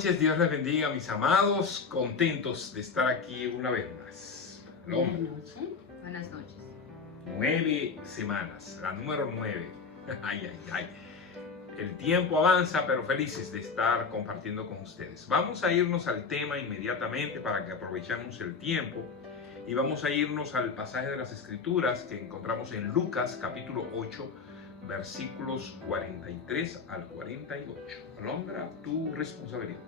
noches, Dios les bendiga, mis amados, contentos de estar aquí una vez más. Buenas noches. Buenas noches. 9 semanas, la número 9. Ay, ay, ay. El tiempo avanza, pero felices de estar compartiendo con ustedes. Vamos a irnos al tema inmediatamente para que aprovechemos el tiempo y vamos a irnos al pasaje de las Escrituras que encontramos en Lucas capítulo 8, versículos 43 al 48. Alondra, tu responsabilidad.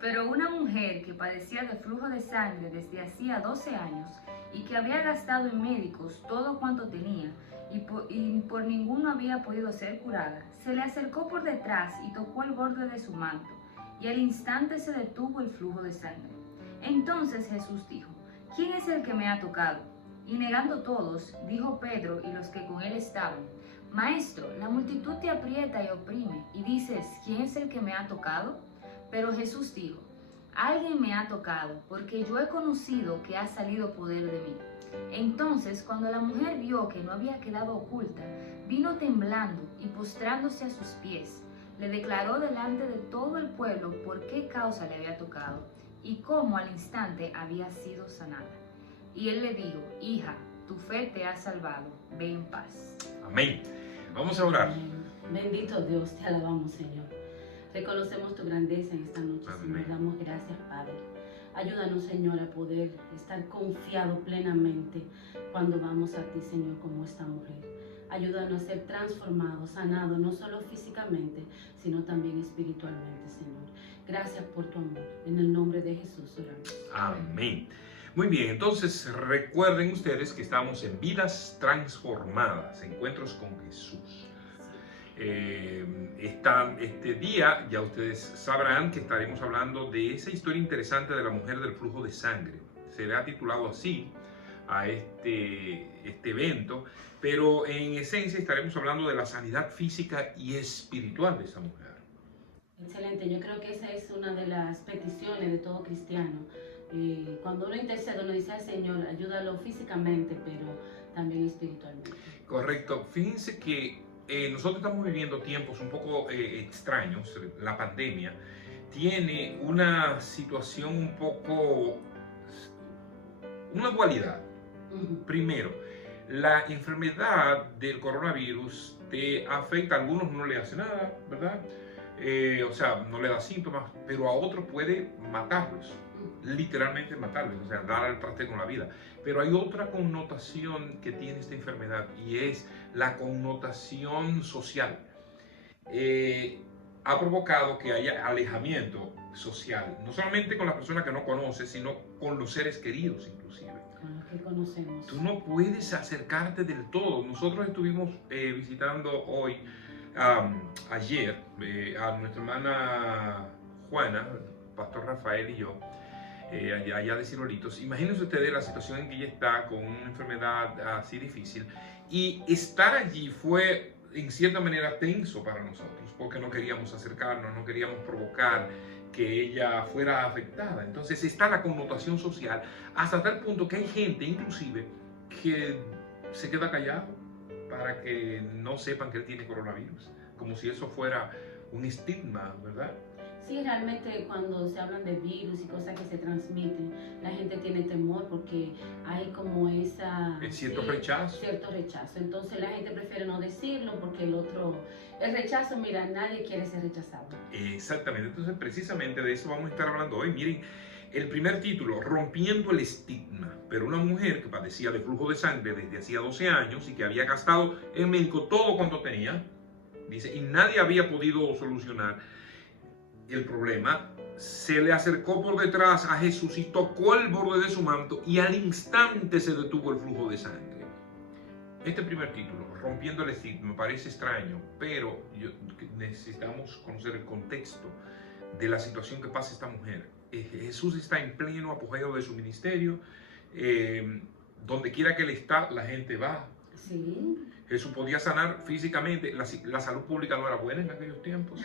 Pero una mujer que padecía de flujo de sangre desde hacía 12 años y que había gastado en médicos todo cuanto tenía y por ninguno había podido ser curada, se le acercó por detrás y tocó el borde de su manto, y al instante se detuvo el flujo de sangre. Entonces Jesús dijo: ¿Quién es el que me ha tocado? Y negando todos, dijo Pedro y los que con él estaban: Maestro, la multitud te aprieta y oprime, y dices: ¿Quién es el que me ha tocado? Pero Jesús dijo: Alguien me ha tocado, porque yo he conocido que ha salido poder de mí. Entonces, cuando la mujer vio que no había quedado oculta, vino temblando y postrándose a sus pies, le declaró delante de todo el pueblo por qué causa le había tocado y cómo al instante había sido sanada. Y él le dijo: Hija, tu fe te ha salvado, ve en paz. Amén. Vamos a orar. Bendito Dios, te alabamos, Señor. Reconocemos tu grandeza en esta noche, Amén. Señor. Damos gracias, Padre. Ayúdanos, Señor, a poder estar confiado plenamente cuando vamos a ti, Señor, como esta mujer. Ayúdanos a ser transformados, sanados, no solo físicamente, sino también espiritualmente, Señor. Gracias por tu amor. En el nombre de Jesús oramos. Amén. Muy bien, entonces recuerden ustedes que estamos en Vidas Transformadas, Encuentros con Jesús. Este día ya ustedes sabrán que estaremos hablando de esa historia interesante de la mujer del flujo de sangre. Se le ha titulado así a este evento, pero en esencia estaremos hablando de la sanidad física y espiritual de esa mujer. Excelente, yo creo que esa es una de las peticiones de todo cristiano. Cuando uno intercede, uno dice: Señor, ayúdalo físicamente, pero también espiritualmente. Correcto. Fíjense que nosotros estamos viviendo tiempos un poco extraños. La pandemia tiene una situación un poco, una dualidad. Primero, la enfermedad del coronavirus te afecta, a algunos no le hace nada, ¿verdad? O sea, no le da síntomas, pero a otros puede matarlos, literalmente matarlos, o sea, dar al traste con la vida. Pero hay otra connotación que tiene esta enfermedad y es la connotación social. Ha provocado que haya alejamiento social, no solamente con las personas que no conoces, sino con los seres queridos inclusive. Con los que conocemos. Tú no puedes acercarte del todo. Nosotros estuvimos visitando hoy, ayer, a nuestra hermana Juana, Pastor Rafael y yo, allá de Cirolitos. Imagínense ustedes la situación en que ella está con una enfermedad así difícil, y estar allí fue en cierta manera tenso para nosotros porque no queríamos acercarnos, no queríamos provocar que ella fuera afectada. Entonces está la connotación social hasta tal punto que hay gente inclusive que se queda callado para que no sepan que él tiene coronavirus, como si eso fuera un estigma, ¿verdad? Sí, realmente cuando se hablan de virus y cosas que se transmiten, la gente tiene temor porque hay como esa... Cierto rechazo. Cierto rechazo. Entonces la gente prefiere no decirlo porque el rechazo, mira, nadie quiere ser rechazado. Exactamente. Entonces precisamente de eso vamos a estar hablando hoy. Miren, el primer título: Rompiendo el estigma. Pero una mujer que padecía de flujo de sangre desde hacía 12 años y que había gastado en médico todo cuanto tenía, dice, y nadie había podido solucionar el problema, se le acercó por detrás a Jesús y tocó el borde de su manto, y al instante se detuvo el flujo de sangre. Este primer título, Rompiendo el estigma, me parece extraño, pero necesitamos conocer el contexto de la situación que pasa esta mujer. Jesús está en pleno apogeo de su ministerio. Donde quiera que él está, la gente va. Sí. Jesús podía sanar físicamente. La salud pública no era buena en aquellos tiempos,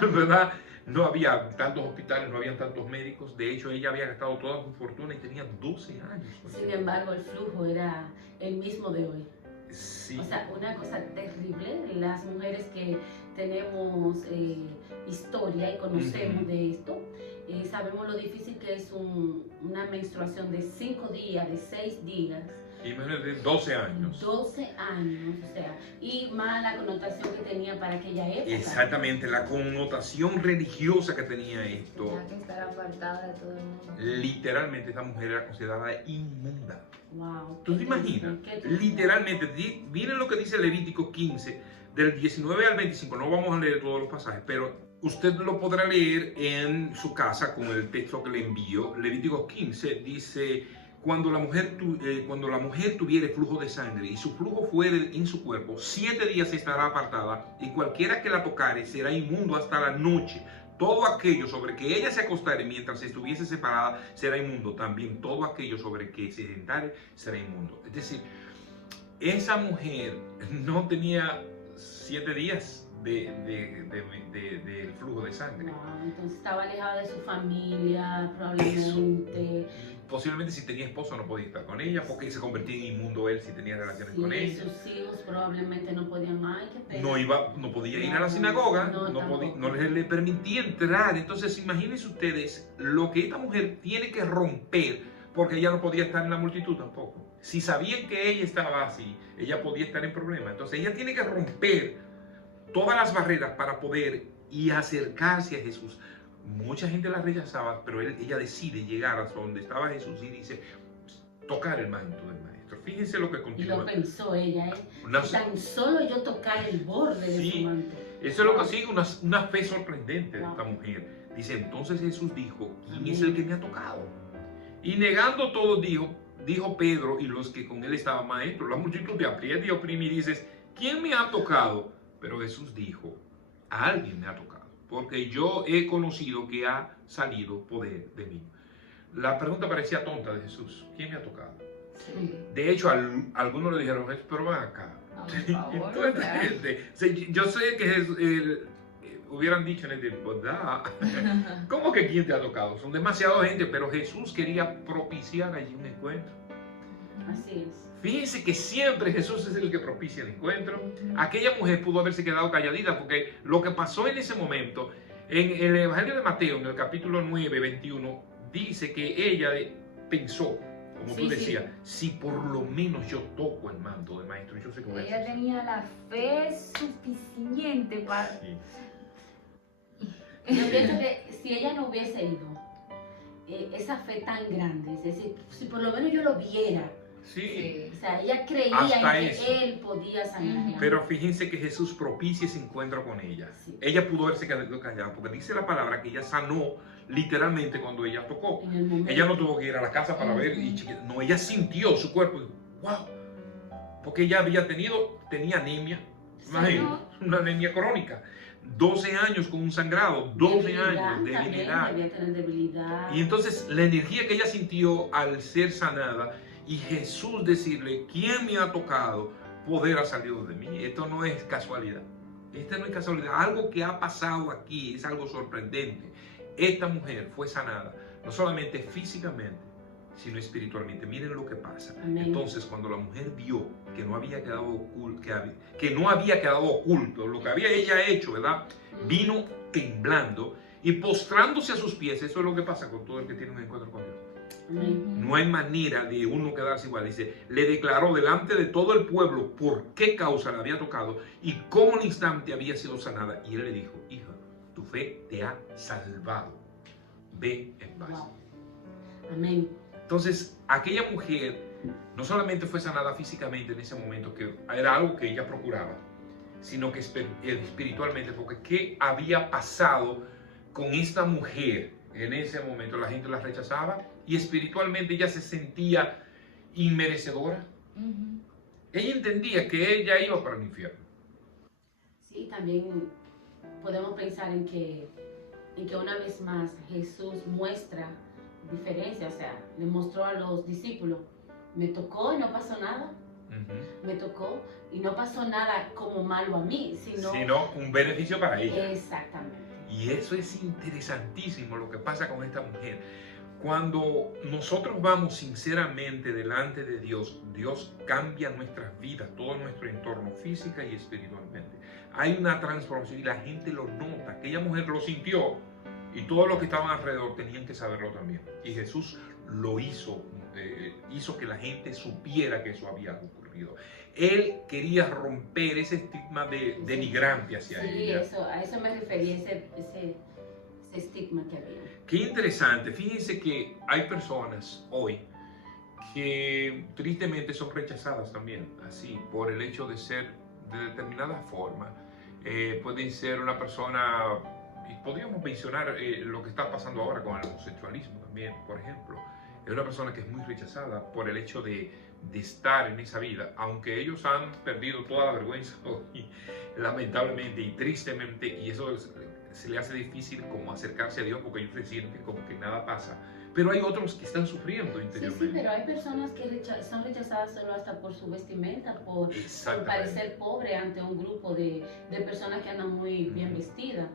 ¿verdad? No había tantos hospitales, no había tantos médicos. De hecho, ella había gastado toda su fortuna y tenía 12 años. Sin embargo, el flujo era el mismo de hoy. Sí. O sea, una cosa terrible. Las mujeres que tenemos historia y conocemos de esto, sabemos lo difícil que es una menstruación de 5 días, de 6 días. Imagínate, 12 años. 12 años, o sea, y más la connotación que tenía para aquella época. Exactamente, la connotación religiosa que tenía esto. Tenía que estar apartada de todo el mundo. Literalmente esta mujer era considerada inmunda. Wow. ¿Tú te imaginas? Literalmente, miren lo que dice Levítico 15, del 19 al 25. No vamos a leer todos los pasajes, pero usted lo podrá leer en su casa con el texto que le envío. Levítico 15 dice: cuando la mujer tuviere flujo de sangre y su flujo fuere en su cuerpo, 7 días estará apartada, y cualquiera que la tocare será inmundo hasta la noche. Todo aquello sobre que ella se acostare mientras estuviese separada será inmundo. También todo aquello sobre que se sentare será inmundo. Es decir, esa mujer no tenía 7 días del flujo de sangre. Wow, entonces estaba alejada de su familia, probablemente. Posiblemente si tenía esposo no podía estar con ella, porque se convertía en inmundo él si tenía relaciones con ella. Sus hijos probablemente no podían más. No podía ir a la sinagoga, no le permitía entrar. Entonces imagínense ustedes lo que esta mujer tiene que romper, porque ella no podía estar en la multitud tampoco. Si sabían que ella estaba así, ella podía estar en problemas. Entonces ella tiene que romper todas las barreras para poder y acercarse a Jesús. Mucha gente la rechazaba, pero ella decide llegar hasta donde estaba Jesús y dice: tocar el manto del maestro. Fíjense lo que continúa. Y lo pensó ella, tan solo yo tocar el borde de su manto. Eso es lo que sigue, una fe sorprendente de esta mujer. Dice: entonces Jesús dijo: ¿quién es el que me ha tocado? Y negando todo, dijo Pedro y los que con él estaban: maestro, la multitud te aprieta y oprime, y dices: ¿quién me ha tocado? Pero Jesús dijo: alguien me ha tocado, porque yo he conocido que ha salido poder de mí. La pregunta parecía tonta de Jesús: ¿quién me ha tocado? Sí. De hecho, algunos le dijeron: pero ven acá. Yo sé que hubieran dicho en el tiempo: ¿cómo que quién te ha tocado? Son demasiada gente, pero Jesús quería propiciar allí un encuentro. Así es. Fíjense que siempre Jesús es el que propicia el encuentro. Aquella mujer pudo haberse quedado calladita, porque lo que pasó en ese momento, en el Evangelio de Mateo, en el capítulo 9, 21, dice que ella pensó, como tú decías, si por lo menos yo toco el manto del maestro, yo sé que voy a hacer. Ella tenía la fe suficiente para... Sí. Yo pienso que si ella no hubiese ido, esa fe tan grande, es decir, si por lo menos yo lo viera. Sí. O sea, ella creía en que él podía sanar. Pero fíjense que Jesús propicia ese encuentro con ella. Sí. Ella pudo haberse quedado callada, porque dice la palabra que ella sanó literalmente cuando ella tocó. Ella no tuvo que ir a la casa para ver, no, ella sintió su cuerpo y wow, porque ella tenía anemia, imagínate, una anemia crónica. 12 años con un sangrado, 12 años de debilidad. Y entonces la energía que ella sintió al ser sanada, y Jesús decirle: ¿quién me ha tocado? Poder ha salido de mí. Esto no es casualidad. Esto no es casualidad. Algo que ha pasado aquí es algo sorprendente. Esta mujer fue sanada, no solamente físicamente, sino espiritualmente. Miren lo que pasa. Amén. Entonces, cuando la mujer vio que no había quedado oculto, lo que había ella hecho, ¿verdad? Vino temblando y postrándose a sus pies. Eso es lo que pasa con todo el que tiene un encuentro con Dios. No hay manera de uno quedarse igual. Dice: le declaró delante de todo el pueblo por qué causa la había tocado y cómo al instante había sido sanada. Y él le dijo: hija, tu fe te ha salvado. Ve en paz. Wow. Amén. Entonces, aquella mujer no solamente fue sanada físicamente en ese momento, que era algo que ella procuraba, sino que espiritualmente, porque ¿qué había pasado con esta mujer? En ese momento la gente la rechazaba y espiritualmente ella se sentía inmerecedora. Ella entendía que ella iba para el infierno. Sí, también podemos pensar en que una vez más Jesús muestra diferencia, o sea, le mostró a los discípulos: me tocó y no pasó nada. Me tocó y no pasó nada como malo a mí, sino un beneficio para ella. Exactamente. Y eso es interesantísimo lo que pasa con esta mujer, Cuando nosotros vamos sinceramente delante de Dios, Dios cambia nuestras vidas, todo nuestro entorno, física y espiritualmente. Hay una transformación y la gente lo nota. Aquella mujer lo sintió y todos los que estaban alrededor tenían que saberlo también. Y Jesús lo hizo, hizo que la gente supiera que eso había ocurrido. Él quería romper ese estigma de denigrante hacia ella. Sí, a eso me refería, ese estigma que había. Qué interesante. Fíjense que hay personas hoy que tristemente son rechazadas también, así, por el hecho de ser de determinada forma. Pueden ser una persona, y podríamos mencionar lo que está pasando ahora con el homosexualismo también, por ejemplo. Es una persona que es muy rechazada por el hecho de estar en esa vida, aunque ellos han perdido toda la vergüenza hoy, lamentablemente y tristemente, y eso se le hace difícil como acercarse a Dios porque ellos se sienten como que nada pasa. Pero hay otros que están sufriendo interiormente. Sí, pero hay personas que son rechazadas solo hasta por su vestimenta, por parecer pobre ante un grupo de personas que andan muy bien vestidas,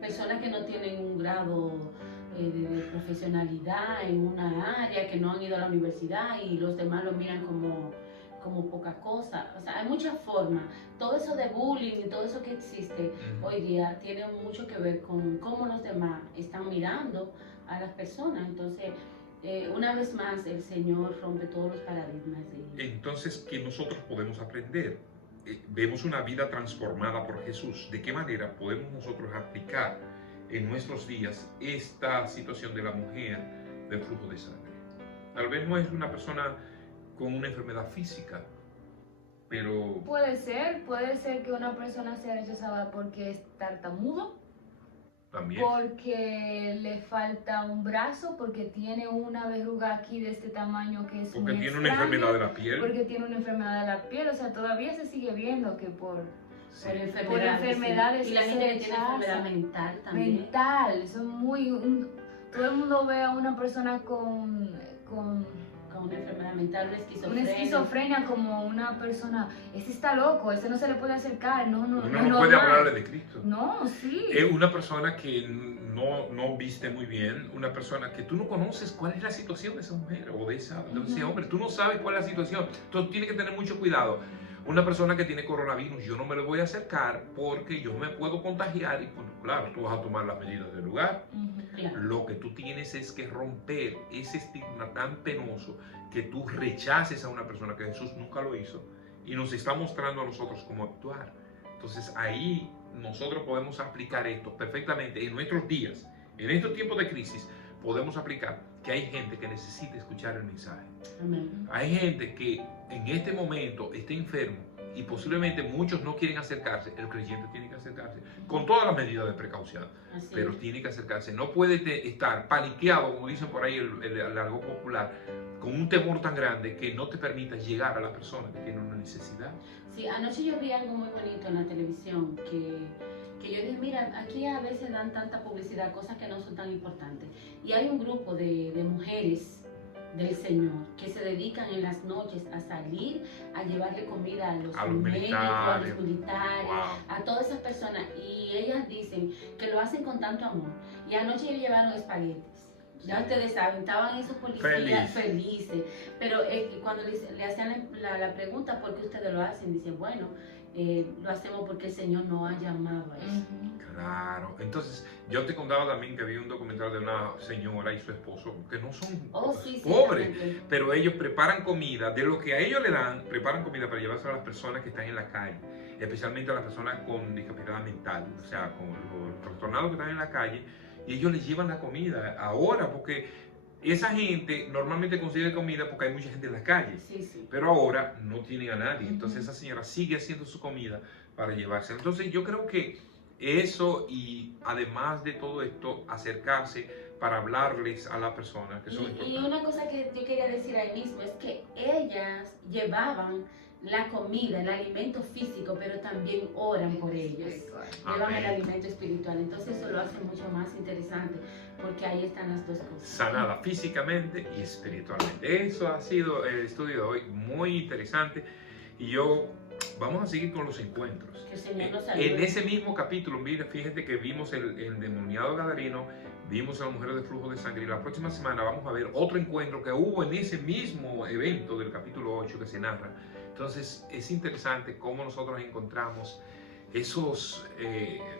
personas que no tienen un grado de profesionalidad en una área, que no han ido a la universidad y los demás lo miran como poca cosa. O sea, hay muchas formas. Todo eso de bullying y todo eso que existe hoy día tiene mucho que ver con cómo los demás están mirando a las personas. Entonces, una vez más, el Señor rompe todos los paradigmas. Entonces, ¿qué nosotros podemos aprender? Vemos una vida transformada por Jesús. ¿De qué manera podemos nosotros aplicar en nuestros días esta situación de la mujer del flujo de sangre? Tal vez no es una persona con una enfermedad física, pero... Puede ser que una persona sea rechazada porque es tartamudo, también, porque le falta un brazo, porque tiene una verruga aquí de este tamaño que es porque muy tiene extraño, una enfermedad de la piel, porque tiene una enfermedad de la piel. O sea, todavía se sigue viendo que por enfermedades sí. Y la gente que tiene enfermedad mental también. Mental, son muy... todo el mundo ve a una persona con una enfermedad mental, una esquizofrenia como una persona, ese está loco, ese no se le puede acercar, uno no puede hablarle de Cristo. No, sí. Es una persona que no viste muy bien, una persona que tú no conoces cuál es la situación de esa mujer o de ese hombre, tú no sabes cuál es la situación, entonces tienes que tener mucho cuidado. Una persona que tiene coronavirus, yo no me le voy a acercar porque yo me puedo contagiar y, pues, claro, tú vas a tomar las medidas del lugar. Claro. Lo que tú tienes es que romper ese estigma tan penoso que tú rechaces a una persona que Jesús nunca lo hizo y nos está mostrando a nosotros cómo actuar. Entonces ahí nosotros podemos aplicar esto perfectamente en nuestros días, en estos tiempos de crisis. Podemos aplicar que hay gente que necesita escuchar el mensaje. Amén. Hay gente que en este momento está enfermo y posiblemente muchos no quieren acercarse. El creyente tiene que acercarse con todas las medidas de precaución, pero tiene que acercarse. No puede estar paniqueado, como dicen por ahí el argot popular, con un temor tan grande que no te permita llegar a la persona que tiene una necesidad. Sí, anoche yo vi algo muy bonito en la televisión que yo dije, mira, aquí a veces dan tanta publicidad, cosas que no son tan importantes. Y hay un grupo de mujeres del Señor que se dedican en las noches a salir, a llevarle comida a los médicos, a los militares, a todas esas personas. Y ellas dicen que lo hacen con tanto amor. Y anoche ellos llevaron espaguetis. Ya ustedes saben, estaban esos policías felices. Pero cuando le hacían la pregunta, ¿por qué ustedes lo hacen? Dicen, bueno, lo hacemos porque el Señor nos ha llamado a eso. Claro. Entonces, yo te contaba también que había un documental de una señora y su esposo que no son pobres, pero ellos preparan comida, de lo que a ellos le dan, preparan comida para llevarse a las personas que están en la calle, especialmente a las personas con discapacidad mental, o sea, con los trastornados que están en la calle, y ellos les llevan la comida ahora, porque esa gente normalmente consigue comida porque hay mucha gente en la calle, pero ahora no tienen a nadie. Entonces esa señora sigue haciendo su comida para llevarse. Entonces yo creo que eso, y además de todo esto, acercarse para hablarles a las personas que son importantes. Y una cosa que yo quería decir ahí mismo es que ellas llevaban la comida, el alimento físico, pero también oran por ellos. Llevan el alimento espiritual. Entonces eso lo hace mucho más interesante, porque ahí están las dos cosas. Sanada físicamente y espiritualmente. Eso ha sido el estudio de hoy, muy interesante. Y vamos a seguir con los encuentros. Que el Señor nos ayude. En ese mismo capítulo, mira, fíjate que vimos el endemoniado gadareno, Vimos a las mujeres de flujo de sangre y la próxima semana vamos a ver otro encuentro que hubo en ese mismo evento del capítulo 8 que se narra. Entonces es interesante cómo nosotros encontramos esos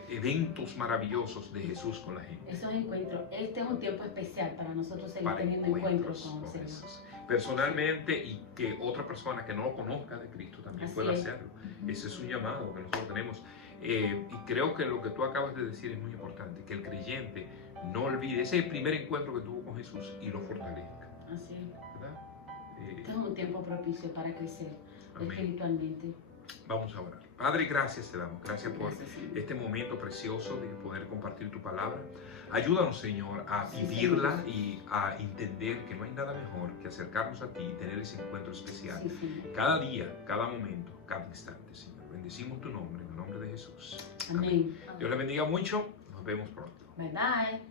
eventos maravillosos de Jesús con la gente. Esos encuentros, este es un tiempo especial para nosotros seguir teniendo encuentros con el Señor. esos. Personalmente, y que otra persona que no lo conozca de Cristo también Así pueda es. hacerlo. Ese es un llamado que nosotros tenemos. Y creo que lo que tú acabas de decir es muy importante, que el creyente no olvide ese primer encuentro que tuvo con Jesús y lo fortalezca, Así es. ¿verdad? Este es un tiempo propicio para crecer Amén. espiritualmente. Vamos a orar. Padre, gracias te damos. Gracias por Gracias, Señor. este momento precioso de poder compartir tu palabra. Ayúdanos, Señor, a Sí, vivirla Señor. y a entender que no hay nada mejor que acercarnos a ti y tener ese encuentro especial. Sí, Señor. Cada día, cada momento, cada instante, Señor. Bendecimos tu nombre, en el nombre de Jesús. Amén. Dios le bendiga mucho. Nos vemos pronto. Bye bye.